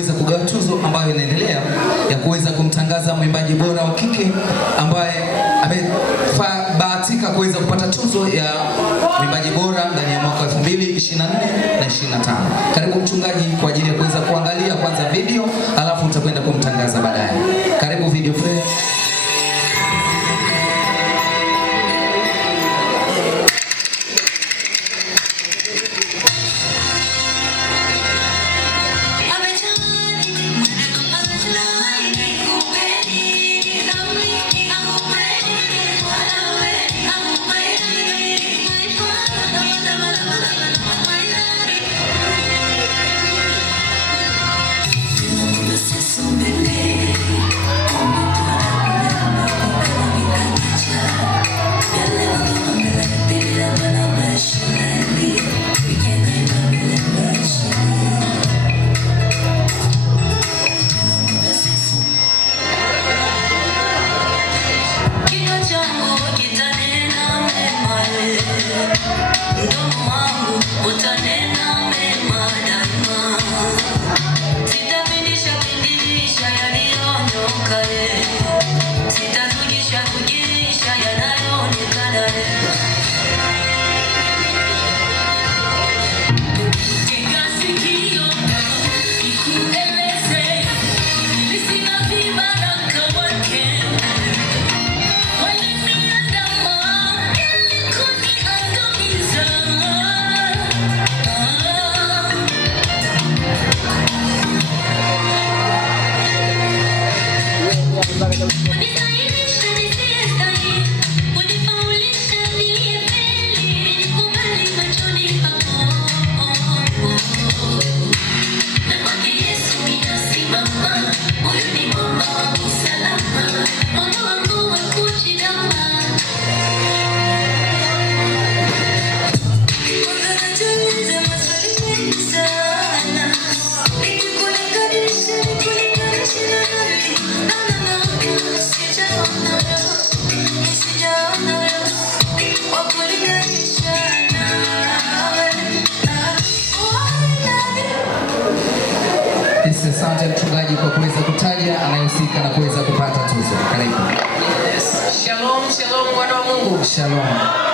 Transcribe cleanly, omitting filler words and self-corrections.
kuweza kugawa tuzo ambayo inaendelea ya kuweza kumtangaza mwimbaji bora wa kike ambaye amebahatika kuweza kupata tuzo ya mwimbaji bora ndani ya mwaka 2024 na 25. Karibu mchungaji kwa ajili ya kuweza kuangalia kwanza video, alafu utakwenda kumtangaza baadaye. Karibu video player. Asante mchungaji kwa kuweza kutaja anayehusika na kuweza kupata tuzo. Karibu. Shalom, shalom wana wa Mungu. Shalom.